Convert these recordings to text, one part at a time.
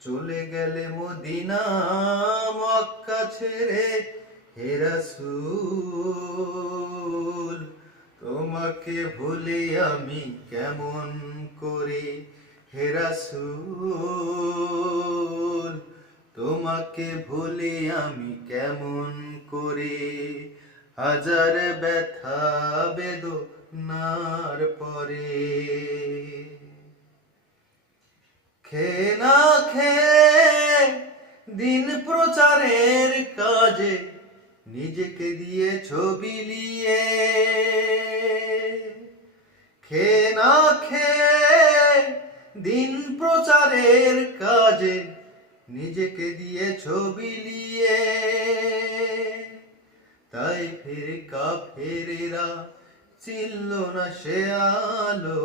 চলে গেলে মদিনা মক্কা ছেড়ে হে রাসূল, তোমাকে ভুলে আমি কেমন করে? হে রাসূল, তোমাকে ভুলে আমি কেমন করে? হাজার ব্যথা বেদনার পরে খে না খে দিন প্রচারের কাজে নিজেকে দিয়ে ছবি লিয়ে খে না খে দিন প্রচারের কাজে নিজেকে দিয়ে ছবি লিয়ে তাই ফির কাফেরেরা চিনল না সে আলো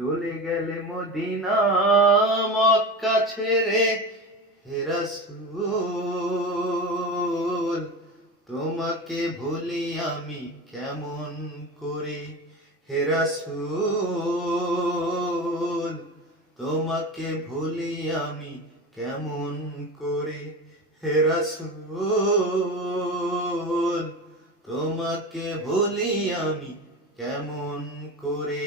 চলে গেলে মদিনা, মক্কা ছেড়ে হে রাসূল, তোমাকে ভুলি আমি কেমন করে? হে রাসূল, তোমাকে ভুলি আমি কেমন করে? হে রাসূল, তোমাকে ভুলি আমি কেমন করে?